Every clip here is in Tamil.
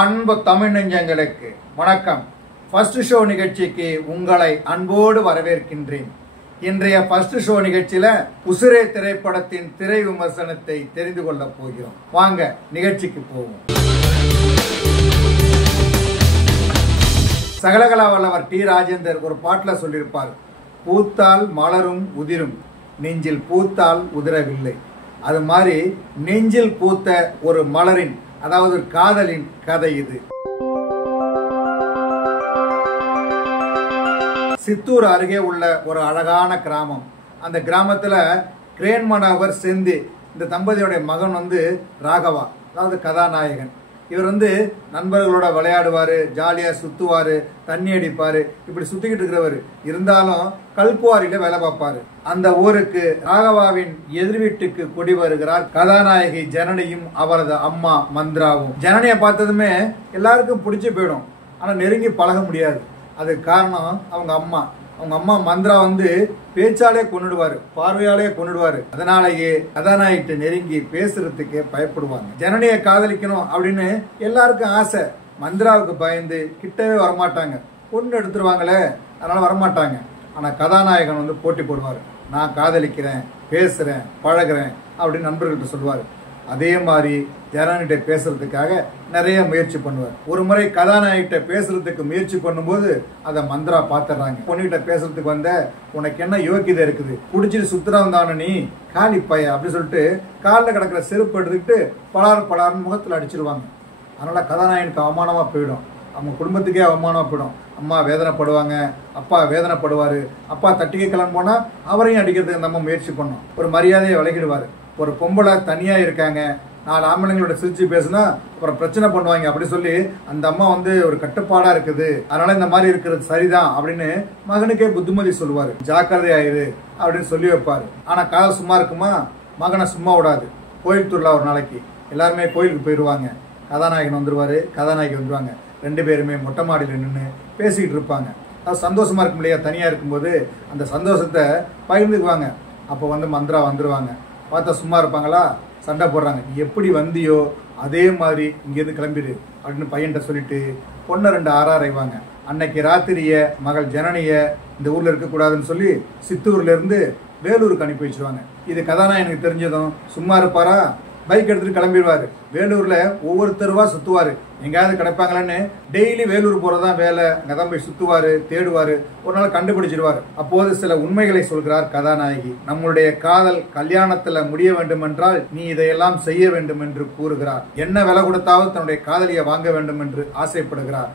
அன்பு தமிழ் நெஞ்சங்களுக்கு வணக்கம். ஃபர்ஸ்ட் ஷோ நிகழ்ச்சிக்கு உங்களை அன்போடு வரவேற்கின்றேன். இன்றைய ஃபர்ஸ்ட் ஷோ நிகழ்ச்சியில உசிரே திரைப்படத்தின் திரை விமர்சனத்தை தெரிந்து கொள்ள போகிறோம். வாங்க நிகழ்ச்சிக்கு போவோம். சகலகலா வல்லவர் டி ராஜேந்தர் ஒரு பாட்டுல சொல்லியிருப்பார், பூத்தால் மலரும் உதிரும், நெஞ்சில் பூத்தால் உதிரவில்லை. அது மாதிரி நெஞ்சில் பூத்த ஒரு மலரின், அதாவது காதலின் கதை இது. சித்தூர் அருகே உள்ள ஒரு அழகான கிராமம். அந்த கிராமத்துல கிரேன் மனோகர் செந்தி, இந்த தம்பதியோடைய மகன் ராகவா, அதாவது கதாநாயகன். இவர் நண்பர்களோட விளையாடுவாரு, ஜாலியா சுத்துவாரு, தண்ணி அடிப்பாரு, இப்படி சுத்திக்கிட்டு இருக்கிறவர். இருந்தாலும் கல்குவாரியில வேலை பார்ப்பாரு. அந்த ஊருக்கு ராகவாவின் எதிர் வீட்டுக்கு குடி வருகிறார் கதாநாயகி ஜனனியும் அவரது அம்மா மந்த்ராவும். ஜனனியை பார்த்ததுமே எல்லாருக்கும் பிடிச்சு போயிடும். ஆனா நெருங்கி பழக முடியாது. அதுக்கு காரணம் அவங்க அம்மா மந்த்ரா பேச்சாலே கொண்டுடுவாரு, பார்வையாலே கொண்டுடுவாரு. அதனாலேயே கதாநாயகிட்ட நெருங்கி பேசுறதுக்கே பயப்படுவாங்க. ஜனனியை காதலிக்கணும் அப்படின்னு எல்லாருக்கும் ஆசை. மந்த்ராவுக்கு பயந்து கிட்டவே வரமாட்டாங்க. பொண்ணு எடுத்துருவாங்களே, அதனால வரமாட்டாங்க. ஆனா கதாநாயகன் போட்டி போடுவாரு. நான் காதலிக்கிறேன், பேசுறேன், பழகிறேன் அப்படின்னு நண்பர்கள்ட்ட சொல்லுவாரு. அதே மாதிரி ஜனனிட்ட பேசுறதுக்காக நிறைய முயற்சி பண்ணுவார். ஒரு முறை கதாநாயகிட்ட பேசுறதுக்கு முயற்சி பண்ணும்போது அதை மந்த்ரா பாத்துறாங்க. பொண்ணுகிட்ட பேசுறதுக்கு உனக்கு என்ன யோக்கியதை இருக்குது, குடிச்சிட்டு சுத்துறவன் தானே நீ, காலி பைய அப்படி சொல்லிட்டு காலில் கிடக்கிற செருப்பு எடுத்துக்கிட்டு பலார் முகத்துல அடிச்சிருவாங்க. அதனால கதாநாயகனுக்கு அவமானமா போயிடும், அவங்க குடும்பத்துக்கே அவமானமா போயிடும். அம்மா வேதனைப்படுவாங்க, அப்பா வேதனைப்படுவாரு. அப்பா தட்டிக்கை கிளம்பு போனா அவரையும் அடிக்கிறதுக்கு நம்ம முயற்சி பண்ணோம். ஒரு மரியாதையை விலகிடுவாரு. ஒரு பொம்பளை தனியா இருக்காங்க, 4 ஆம்பளைங்களோட சிரிச்சு பேசுனா அப்புறம் பிரச்சனை பண்ணுவாங்க அப்படி சொல்லி அந்த அம்மா ஒரு கட்டுப்பாடா இருக்குது. அதனால இந்த மாதிரி இருக்கிறது சரிதான் அப்படின்னு மகனுக்கே புத்திமதி சொல்லுவாரு. ஜாக்கிரதையாயிரு அப்படின்னு சொல்லி வைப்பாரு. ஆனா காதல் சும்மா இருக்குமா? மகனை சும்மா விடாது. கோயில் திருவிழா ஒரு நாளைக்கு எல்லாருமே கோயிலுக்கு போயிடுவாங்க. கதாநாயகன் வந்துருவாரு, கதாநாயகி வந்துருவாங்க. 2 பேருமே மொட்டை மாடியில் நின்று பேசிக்கிட்டு இருப்பாங்க. அது சந்தோஷமா இருக்கும் இல்லையா? தனியா இருக்கும்போது அந்த சந்தோஷத்தை பகிர்ந்துக்குவாங்க. அப்போ மந்த்ரா வந்துருவாங்க. பார்த்தா சும்மா இருப்பாங்களா? சண்டை போடுறாங்க. நீ எப்படி வந்தியோ அதே மாதிரி இங்கேருந்து கிளம்பிடு அப்படின்னு பையன்கிட்ட சொல்லிட்டு பொண்ணை 2 ஆறாரைவாங்க. அன்னைக்கு ராத்திரிய மகள் ஜனனிய இந்த ஊர்ல இருக்கக்கூடாதுன்னு சொல்லி சித்தூர்ல இருந்து வேலூருக்கு அனுப்பி வச்சிருவாங்க. இது கதாநாயகனுக்கு தெரிஞ்சதும் சும்மா இருப்பாரா? பைக் எடுத்துட்டு கிளம்பிடுவாரு. வேலூர்ல ஒவ்வொருத்தருவா சுத்துவாரு, எங்கேயாவது கிடைப்பாங்களான்னு. டெய்லி வேலூர் போறதான் வேலை. அங்கதான் போய் சுத்துவாரு, தேடுவாரு. ஒரு நாள் கண்டுபிடிச்சிருவாரு. அப்போது சில உண்மைகளை சொல்கிறார் கதாநாயகி. நம்மளுடைய காதல் கல்யாணத்துல முடிய வேண்டும் என்றால் நீ இதையெல்லாம் செய்ய வேண்டும் என்று கூறுகிறார். என்ன விலை கொடுத்தாவது தன்னுடைய காதலியை வாங்க வேண்டும் என்று ஆசைப்படுகிறார்.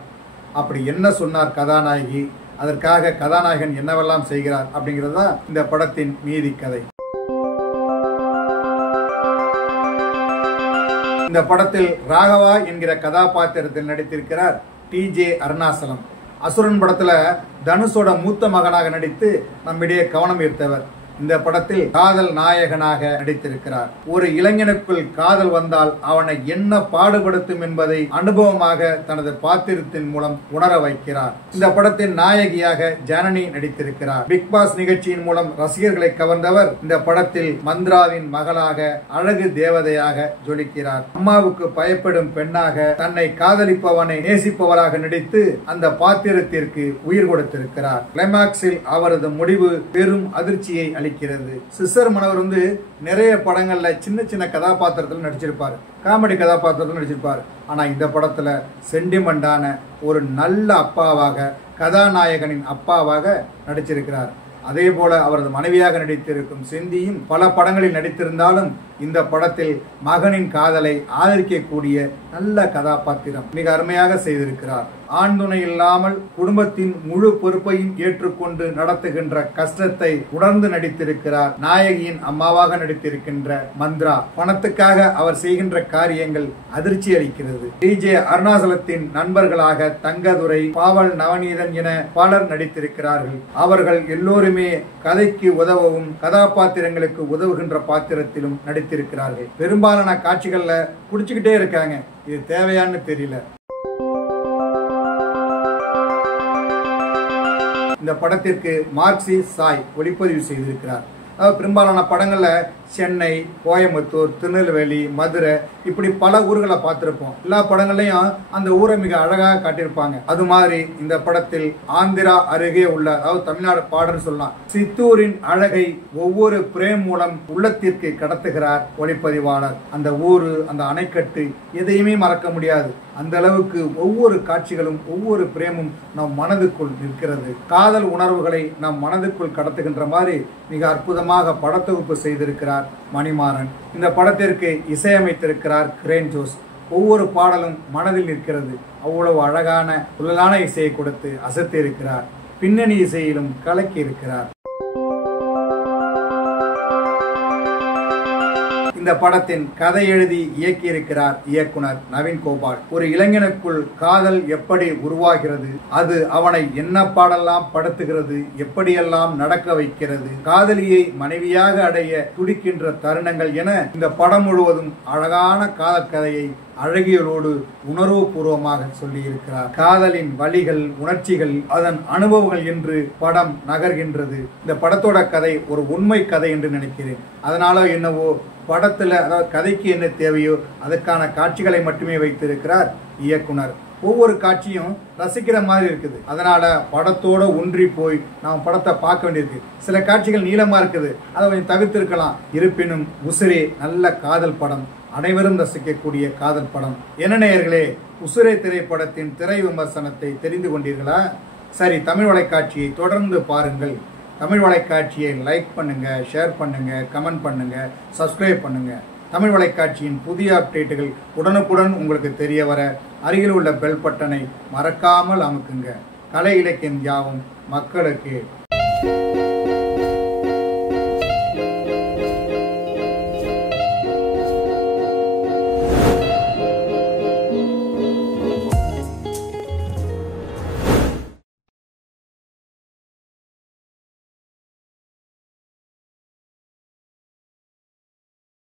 அப்படி என்ன சொன்னார் கதாநாயகி, அதற்காக கதாநாயகன் என்னவெல்லாம் செய்கிறார் அப்படிங்கிறது தான் இந்த படத்தின் மீதி கதை. இந்த படத்தில் ராகவா என்கிற கதாபாத்திரத்தில் நடித்திருக்கிறார் டி.ஜே. அருணாசலம். அசுரன் படத்துல தனுஷோட மூத்த மகனாக நடித்து நம்மிடையே கவனம் ஈர்த்தவர். இந்த படத்தில் காதல் நாயகனாக நடித்திருக்கிறார். ஒரு இளைஞனுக்குள் காதல் வந்தால் அவனை என்ன பாடுபடுத்தும் என்பதை அனுபவமாக தனது பாத்திரத்தின் மூலம் உணர வைக்கிறார். இந்த படத்தின் நாயகியாக ஜனனி நடித்திருக்கிறார். பிக் பாஸ் நிகழ்ச்சியின் மூலம் ரசிகர்களை கவர்ந்தவர் இந்த படத்தில் மந்த்ராவின் மகளாக அழகு தேவதையாக ஜொலிக்கிறார். அம்மாவுக்கு பயப்படும் பெண்ணாக தன்னை காதலிப்பவனை நேசிப்பவராக நடித்து அந்த பாத்திரத்திற்கு உயிர் கொடுத்திருக்கிறார். கிளைமாக்ஸில் அவரது முடிவு பெரும் அதிர்ச்சியை அளிக்கிறது. சிஸ்டர் மனோகர் நிறைய படங்கள்ல சின்ன சின்ன கதாபாத்திரத்தில் நடிச்சிருப்பாரு, காமெடி கதாபாத்திரத்தில் நடிச்சிருப்பாரு. ஆனா இந்த படத்துல சென்டிமெண்டான ஒரு நல்ல அப்பாவாக, கதாநாயகனின் அப்பாவாக நடிச்சிருக்கிறார். அதே போல அவரது மனைவியாக நடித்திருக்கும் செந்தியும் பல படங்களில் நடித்திருந்தாலும் இந்த படத்தில் மகனின் காதலை ஆதரிக்கக்கூடிய நல்ல கதாபாத்திரம் மிக அருமையாக செய்திருக்கிறார். ஆண் துணை இல்லாமல் குடும்பத்தின் முழு பொறுப்பையும் ஏற்றுக்கொண்டு நடத்துகின்ற கஷ்டத்தை உணர்ந்து நடித்திருக்கிறார் நாயகியின் அம்மாவாக நடித்திருக்கின்ற மந்த்ரா. பணத்துக்காக அவர் செய்கின்ற காரியங்கள் அதிர்ச்சி அளிக்கிறது. டி.ஜே. அருணாசலத்தின் நண்பர்களாக தங்கதுரை, பாவல் நவநீதன் என பலர் நடித்திருக்கிறார்கள். அவர்கள் எல்லோருமே கதைக்கு உதவவும் கதாபாத்திரங்களுக்கு உதவுகின்ற பாத்திரத்திலும் நடித்திருக்கிறார்கள். பெரும்பாலான காட்சிகள்ல குடிச்சுக்கிட்டே இருக்காங்க. இது தேவையான்னு தெரியல. இந்த படத்திற்கு மார்க்சி சாய் ஒளிப்பதிவு செய்திருக்கிறார். அதாவது பெரும்பாலான படங்கள்ல சென்னை, கோயம்புத்தூர், திருநெல்வேலி, மதுரை இப்படி பல ஊர்களை பார்த்திருப்போம். எல்லா படங்கள்லயும் அந்த ஊரை மிக அழகாக காட்டியிருப்பாங்க. அது மாதிரி இந்த படத்தில் ஆந்திரா அருகே உள்ள, அதாவது தமிழ்நாடு பாடன்னு சொல்லலாம், சித்தூரின் அழகை ஒவ்வொரு பிரேம் மூலம் உள்ளத்திற்கு கடத்துகிறார் ஒளிப்பதிவாளர். அந்த ஊரு, அந்த அணைக்கட்டு எதையுமே மறக்க முடியாது. அந்த அளவுக்கு ஒவ்வொரு காட்சிகளும் ஒவ்வொரு பிரேமும் நம் மனதுக்குள் நிற்கிறது. காதல் உணர்வுகளை நம் மனதுக்குள் கடத்துகின்ற மாதிரி மிக அற்புதமாக படத்தொகுப்பு செய்திருக்கிறார் மணிமாறன். இந்த படத்திற்கு இசையமைத்திருக்கிறார் கிரேன் ஜோஸ். ஒவ்வொரு பாடலும் மனதில் நிற்கிறது. அவ்வளவு அழகான துள்ளலான இசையை கொடுத்து அசத்தி இருக்கிறார். பின்னணி இசையிலும் கலக்கி இருக்கிறார். இந்த படத்தின் கதை எழுதி இயக்கியிருக்கிறார் இயக்குனர் நவீன் கோபால். ஒரு இளைஞனுக்குள் காதல் எப்படி உருவாகிறது, அது அவனை என்ன பாடெல்லாம் படுத்துகிறது, எப்படியெல்லாம் நடக்க வைக்கிறது, காதலியை மனைவியாக அடைய துடிக்கின்ற தருணங்கள் என இந்த படம் முழுவதும் அழகான காதல் கதையை அழகியலோடு உணர்வு பூர்வமாக சொல்லி இருக்கிறார். காதலின் வலிகள், உணர்ச்சிகள், அதன் அனுபவங்கள் என்று படம் நகர்கின்றது. இந்த படத்தோட கதை ஒரு உண்மை கதை என்று நினைக்கிறேன். அதனால என்னவோ படத்துல, அதாவது கதைக்கு என்ன தேவையோ அதற்கான காட்சிகளை மட்டுமே வைத்திருக்கிறார் இயக்குனர். ஒவ்வொரு காட்சியும் ரசிக்கிற மாதிரி இருக்குது. அதனால படத்தோட ஒன்றி போய் நாம் படத்தை பார்க்க வேண்டியிருக்கு. சில காட்சிகள் நீளமா இருக்குது, அதை கொஞ்சம் தவிர்த்திருக்கலாம். இருப்பினும் உசிரே நல்ல காதல் படம், அனைவரும் ரசிக்கக்கூடிய காதல் படம். என்ன நேயர்களே, உசிரே திரைப்படத்தின் திரை விமர்சனத்தை தெரிந்து கொண்டீர்களா? சரி, தமிழ் வலைக்காட்சியை தொடர்ந்து பாருங்கள். தமிழ் வலைக்காட்சியை லைக் பண்ணுங்க, ஷேர் பண்ணுங்க, கமெண்ட் பண்ணுங்க, சப்ஸ்கிரைப் பண்ணுங்க. தமிழ் வலைக்காட்சியின் புதிய அப்டேட்டுகள் உடனுக்குடன் உங்களுக்கு தெரிய வர அருகில் உள்ள பெல் பட்டனை மறக்காமல் அமுக்குங்க. கலை இலக்கியம் யாவும் மக்களுக்கு.